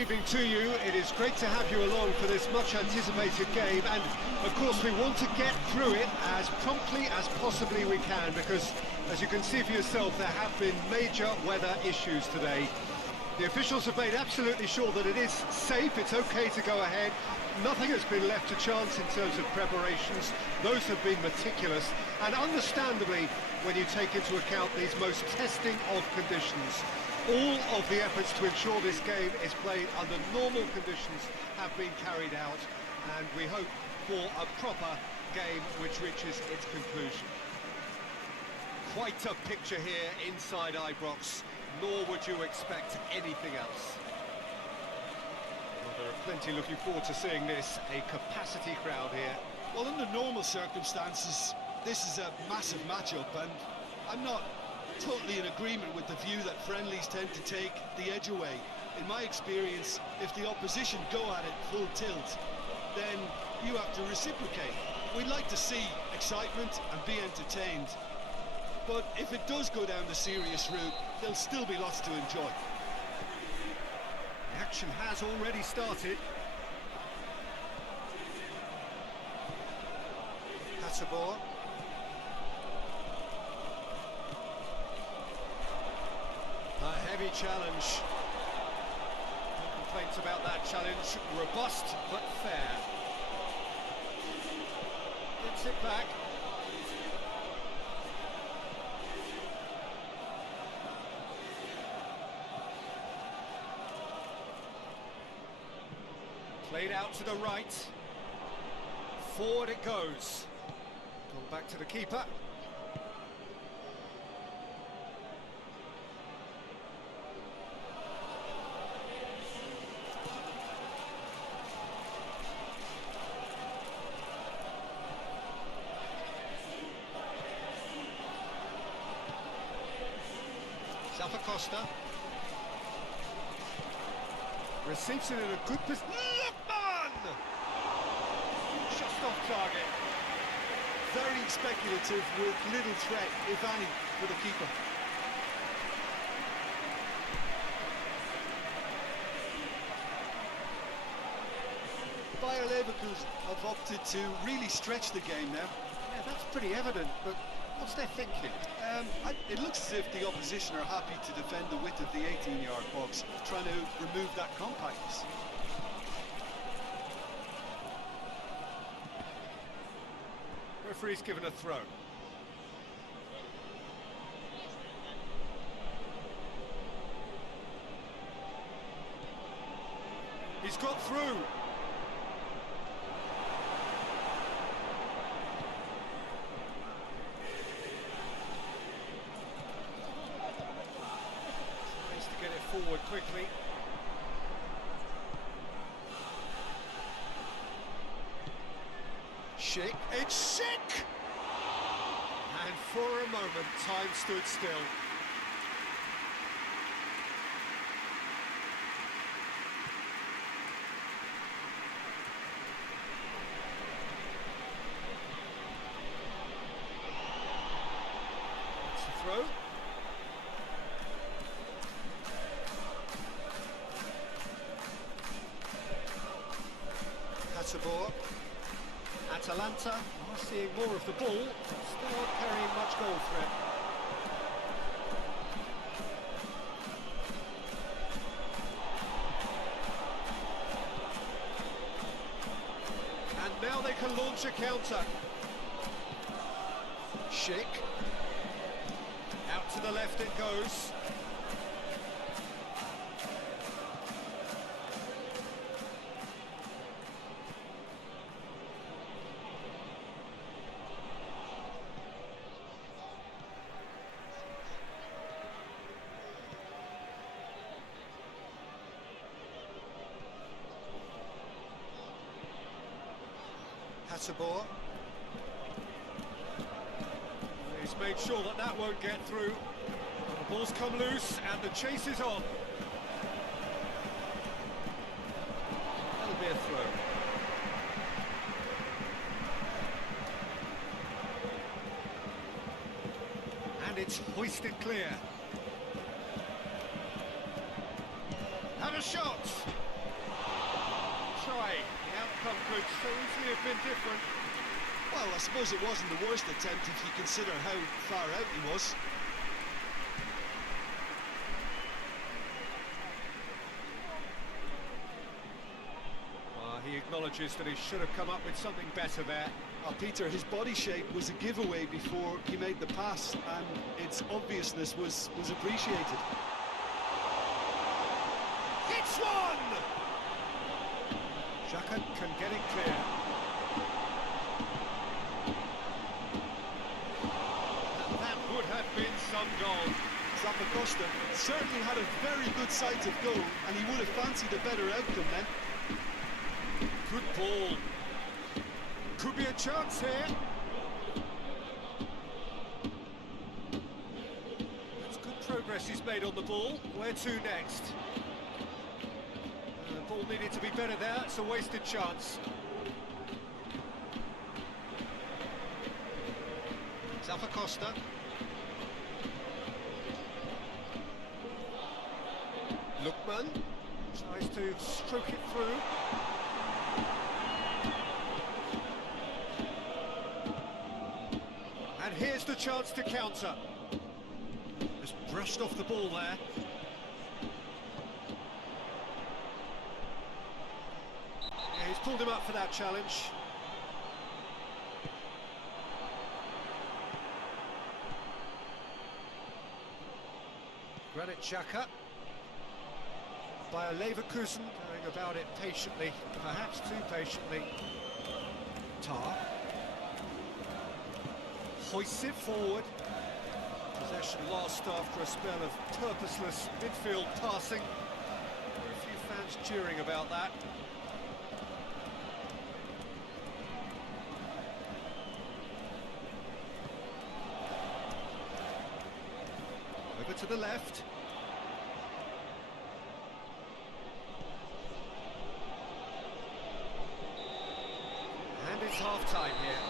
Evening to you. It is great to have you along for this much anticipated game, and of course we want to get through it as promptly as possibly we can, because as you can see for yourself, there have been major weather issues today. The officials have made absolutely sure that it is safe, it's okay to go ahead. Nothing has been left to chance in terms of preparations. Those have been meticulous, and understandably, when you take into account these most testing of conditions, all of the efforts to ensure this game is played under normal conditions have been carried out, and we hope for a proper game which reaches its conclusion. Quite a picture here inside Ibrox, nor would you expect anything else. Well, there are plenty looking forward to seeing this, a capacity crowd here. Well, under normal circumstances, this is a massive matchup, and I'm not totally in agreement with the view that friendlies tend to take the edge away. In my experience, if the opposition go at it full tilt, then you have to reciprocate. We'd like to see excitement and be entertained, but if it does go down the serious route, there'll still be lots to enjoy. The action has already started. Hasabor. A heavy challenge. No complaints about that challenge. Robust but fair. Gets it back. Played out to the right. Forward it goes. Gone back to the keeper. Costa receives it in a good position. Lookman! Just off target. Very speculative with little threat, if any, for the keeper. Bayer Leverkusen have opted to really stretch the game now. Yeah, that's pretty evident, but what's their thinking? It looks as if the opposition are happy to defend the width of the 18-yard box, trying to remove that compactness. Referee's given a throw. He's got through. Forward quickly. Schick. It's Schick! And for a moment, time stood still. That's the throw. ATALANTA are seeing more of the ball, still not carrying much goal threat. And now they can launch a counter. Schick. Out to the left it goes. Hasabor. He's made sure that that won't get through. The ball's come loose and the chase is on. That'll be a throw. And it's hoisted clear. And a shot! outcome could so easily have been different. Well, I suppose it wasn't the worst attempt if you consider how far out he was. He acknowledges that he should have come up with something better there. Peter, his body shape was a giveaway before he made the pass, and its obviousness was appreciated. Hits one! Xhaka can get it clear. And that would have been some goal. Zappacosta certainly had a very good sight of goal, and he would have fancied a better outcome then. Good ball. Could be a chance here. That's good progress he's made on the ball. Where to next? The ball needed to be better there. It's a wasted chance. Zappacosta. Lookman tries to stroke it through. And here's the chance to counter. Just brushed off the ball there. Yeah, he's pulled him up for that challenge. Granit Xhaka. Bayer Leverkusen going about it patiently, perhaps too patiently. Tar. Hoists it forward. Possession lost after a spell of purposeless midfield passing. There are a few fans cheering about that. Over to the left. And it's half-time here.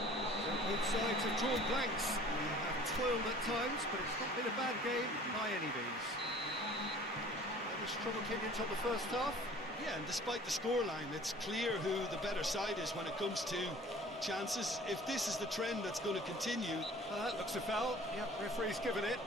Both sides have drawn blanks. We have toiled at times, but it's not been a bad game by any means. Any strong opinions on the first half? Yeah, and despite the scoreline, it's clear who the better side is when it comes to chances. If this is the trend that's going to continue... That looks a foul. Yep, referee's given it.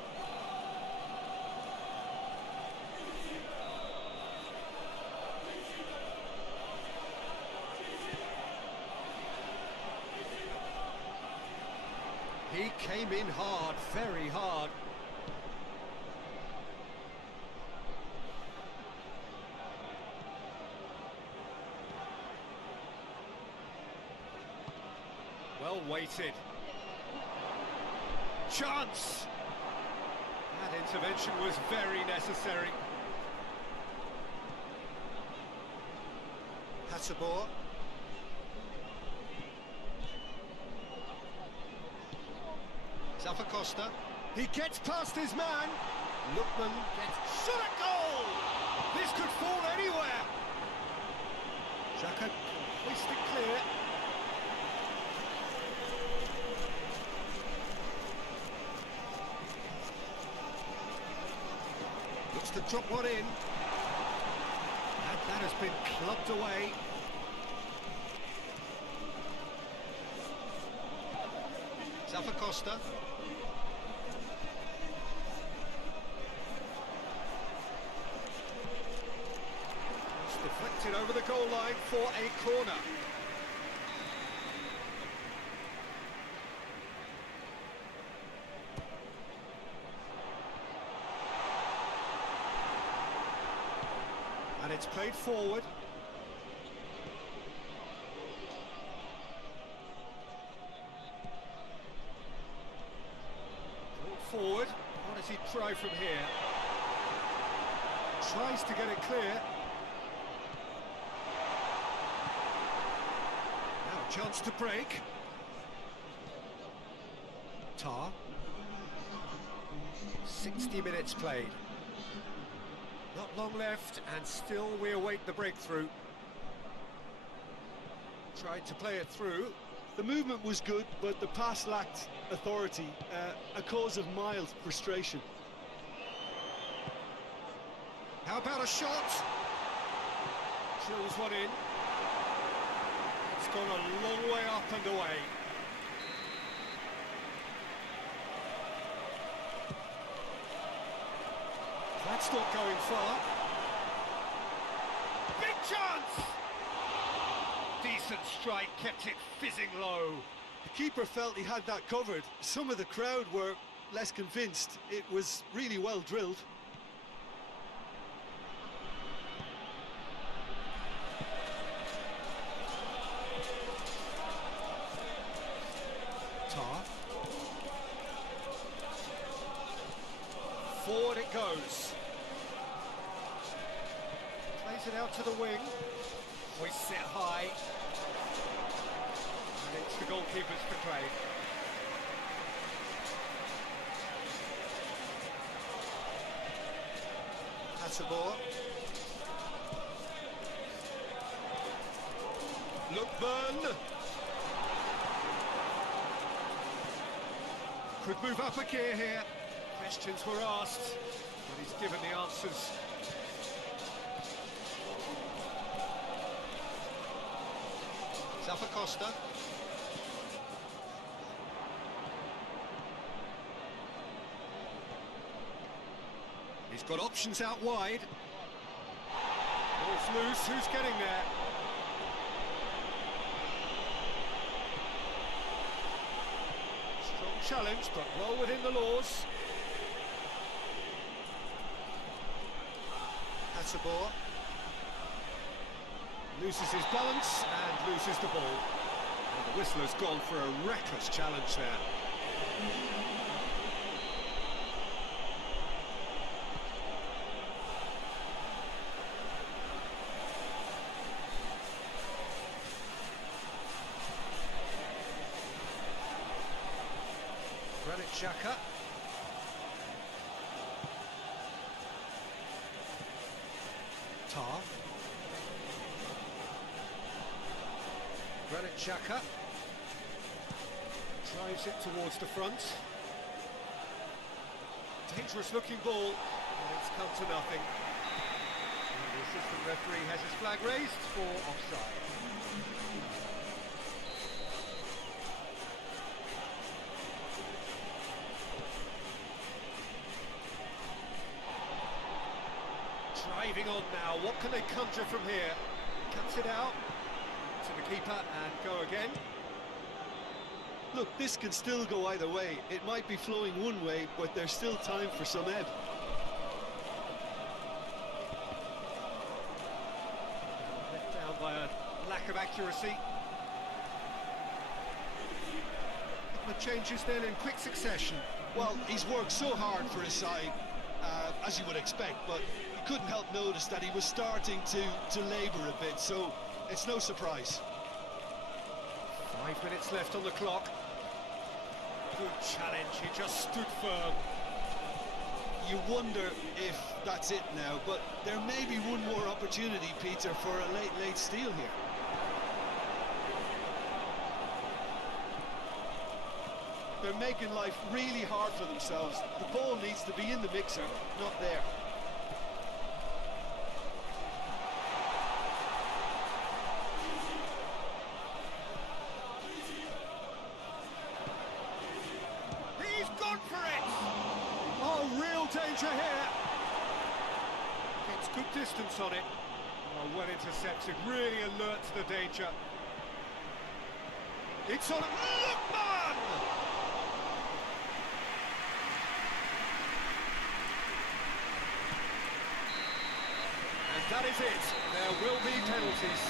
He came in hard, very hard. Well weighted. Chance! That intervention was very necessary. Hasselborg. Zappacosta. He gets past his man. Lookman gets shot at goal. This could fall anywhere. Xhaka hoist it clear. Looks to drop one in. And that has been clubbed away. Zappacosta. Deflected over the goal line for a corner. And it's played forward. Brought forward. What does he try from here? Tries to get it clear. Chance to break. Tar. 60 minutes played. Not long left, and still we await the breakthrough. Tried to play it through. The movement was good, but the pass lacked authority, a cause of mild frustration. How about a shot? Drills one in. gone a long way up and away. That's not going far. Big chance! Decent strike, kept it fizzing low. The keeper felt he had that covered. Some of the crowd were less convinced. It was really well drilled. Forward it goes. Plays it out to the wing. Hoists it high. And it's the goalkeeper's to play. That's a ball. Lookman. Could move up a gear here. Questions were asked, but he's given the answers. Costa. He's got options out wide. Ball's loose, who's getting there? Strong challenge, but well within the laws. Hasabor loses his balance and loses the ball. And the whistler's gone for a reckless challenge there. Granit Xhaka. Tar. Granit Xhaka drives it towards the front. Dangerous looking ball, and it's come to nothing. And the assistant referee has his flag raised for offside. Driving on now, what can they conjure from here? Cuts it out to the keeper and go again. Look, this can still go either way. It might be flowing one way, but there's still time for some ebb. Let down by a lack of accuracy. The changes then in quick succession. Well, he's worked so hard for his side, as you would expect, but you couldn't help notice that he was starting to labour a bit, so it's no surprise. 5 minutes left on the clock. Good challenge, he just stood firm. You wonder if that's it now, but there may be one more opportunity, Peter, for a late steal here. They're making life really hard for themselves. The ball needs to be in the mixer, not there. He's gone for it! Oh, real danger here. Gets good distance on it. Oh, well intercepted, really alert to the danger. It's on Lookman! And that is it. There will be penalties.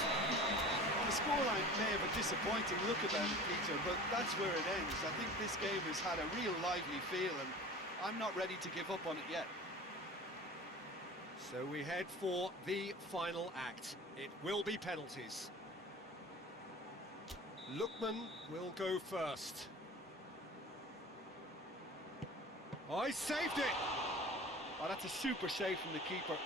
The scoreline may have a disappointing look about it, Peter, but that's where it ends. I think this game has had a real lively feel, and I'm not ready to give up on it yet. So we head for the final act. It will be penalties. Lookman will go first. Oh, he saved it! Oh, that's a super save from the keeper.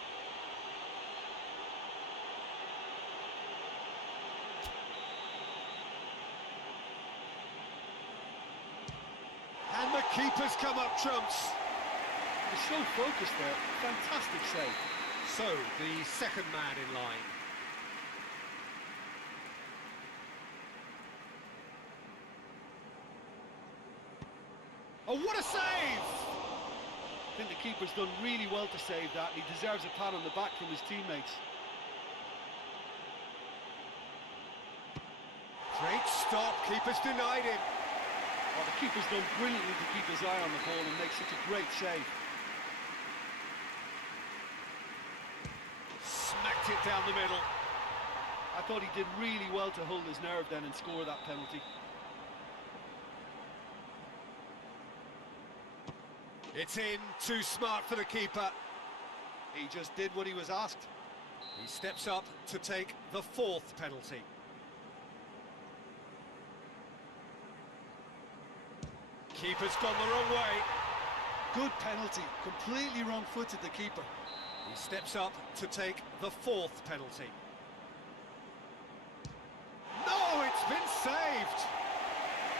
And the keeper's come up trumps. He's so focused there. Fantastic save. So, the second man in line. Oh, what a save! I think the keeper's done really well to save that, and he deserves a pat on the back from his teammates. Great stop, keeper's denied him. Well, the keeper's done brilliantly to keep his eye on the ball and make such a great save. Smacked it down the middle. I thought he did really well to hold his nerve then and score that penalty. It's in, too smart for the keeper. He just did what he was asked. He steps up to take the 4th penalty. Keeper's gone the wrong way. Good penalty, completely wrong-footed the keeper. He steps up to take the 4th penalty. No, it's been saved!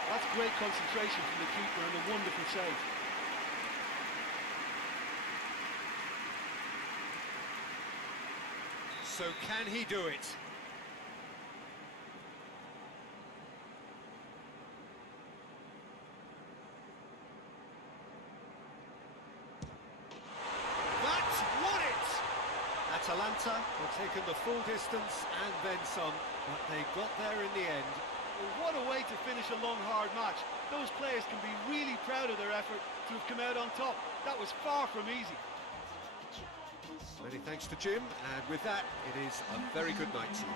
That's great concentration from the keeper and a wonderful save. So can he do it? That's won it! Atalanta have taken the full distance and then some, but they got there in the end. Well, what a way to finish a long, hard match. Those players can be really proud of their effort to have come out on top. That was far from easy. Many thanks to Jim, and with that, it is a very good night to you.